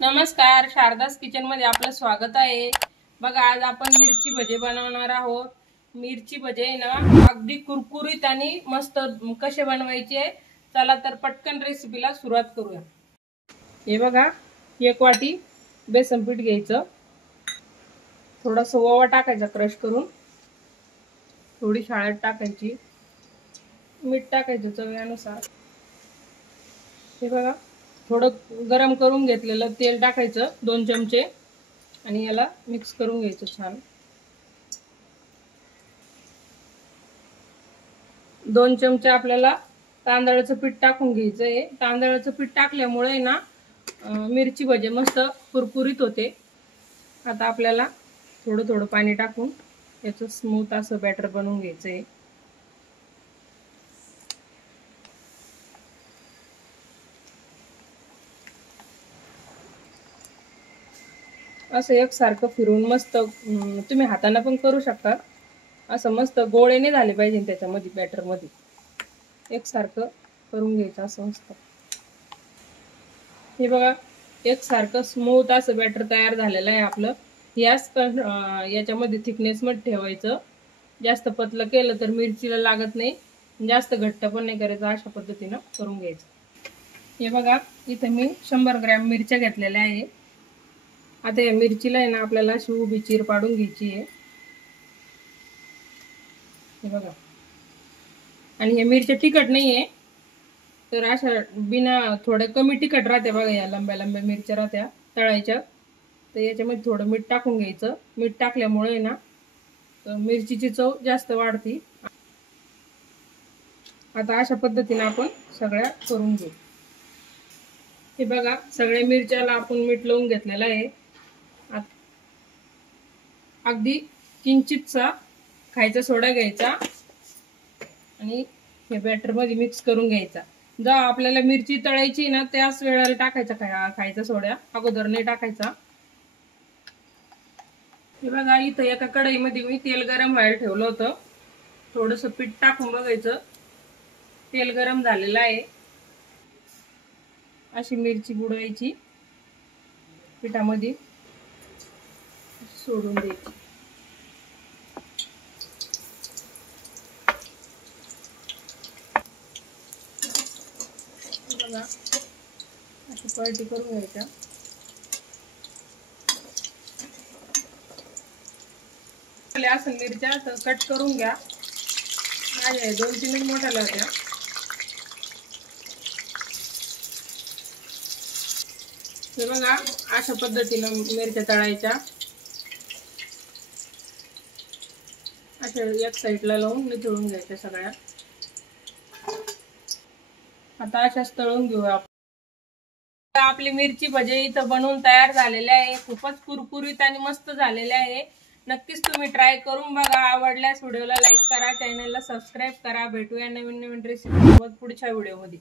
नमस्कार, शारदास किचन मध्ये आपलं स्वागत आहे। बघा, आज आपण मिरची भजे बनवणार आहोत। मिरची भजे ना अगदी कुरकुरीत आणि मस्त कसे बनवायचे, चला तर पटकन रेसिपीला सुरुवात करूया। हे बघा, एक वाटी बेसन पीठ घ्यायचं, थोडासा ओवा टाकायचा क्रश करून, थोडी हळद टाकायची, मीठ टाकायचं चवीनुसार। हे बघा, थोडं गरम करून घेतलेलं तेल टाकायचं 2 चमचे आणि याला मिक्स करून घ्यायचं छान। 2 चमचे आपल्याला तांदळाचं पीठ टाकून घ्यायचं आहे। तांदळाचं पीठ टाकल्यामुळे ना मिरची भजे मस्त कुरकुरीत होते। आता आपल्याला थोडं थोडं पाणी टाकून याचं स्मूथ असं बॅटर बनवून घ्यायचं आहे। असं एकसारखं फिरवून मस्त तुम्ही हाताने पण करू शकता। असं मस्त गोळे झाले पाहिजे त्याच्यामध्ये, बॅटर मध्ये एकसारखं करून घ्यायचं असं मस्त। हे बघा, एकसारखं स्मूथ असं बॅटर तयार झालेलं आहे आपलं। याच्यामध्ये थिकनेस मध्ये ठेवायचं, जास्त पतलं केलं तर मिरचीला लागत नाही, जास्त घट्ट पण नाही करायचं, अशा पद्धतीने करून घ्यायचं। हे बघा, इथे मी 100 ग्रॅम मिरच्या घेतलेल्या आहे। आता या मिरचीला आहे ना आपल्याला अशी उभी चीर पाडून घ्यायची आहे। हे बघा, आणि हे मिरच्या तिखट नाहीये, तर अशा बिना थोडे कमी तिखट राहते बघा। या लंब्या लंब्या मिरच्या राहत्या तळायच्या, तर याच्यामध्ये थोडं मीठ टाकून घ्यायचं। मीठ टाकल्यामुळे ना मिरचीची चव जास्त वाढते। आता अशा पद्धतीने आपण सगळ्या करून घेऊ। हे बघा, सगळ्या मिरच्याला आपण मीठ लावून घेतलेलं आहे। अगदी किंचितसा खायचा सोडा घ्यायचा आणि हे बॅटर मध्ये मिक्स करून घ्यायचा। जेव्हा आपल्याला मिरची तळायची ना त्याच वेळेला टाकायचा खायचा सोडा, अगोदर नाही टाकायचा। हे बघा, इथं एका कढईमध्ये मी तेल गरम व्हायला ठेवलं होतं, थोडंसं पीठ टाकून बघायचं। तेल गरम झालेलं आहे। अशी मिरची बुडवायची, पिठामध्ये सोडून द्यायची। बघा, अशी पलटी करून घ्यायच्या। असं मिरच्या कट करून घ्या, माझ्या 2-3 मोठ्या होत्या। हे बघा, अशा पद्धतीने मिरच्या तळायच्या, अशा एक साईडला लावून निथळून घ्यायच्या सगळ्या। आता अशाच तळून घेऊ आपण। आपली मिरची भजे इथं बनवून तयार झालेले आहे, खूपच कुरकुरीत आणि मस्त झालेले आहे। नक्कीच तुम्ही ट्राय करून बघा। आवडल्यास व्हिडिओला लाईक करा, चॅनलला सबस्क्राईब करा। भेटूया नवीन नवीन रेसिपी सोबत पुढच्या व्हिडिओमध्ये।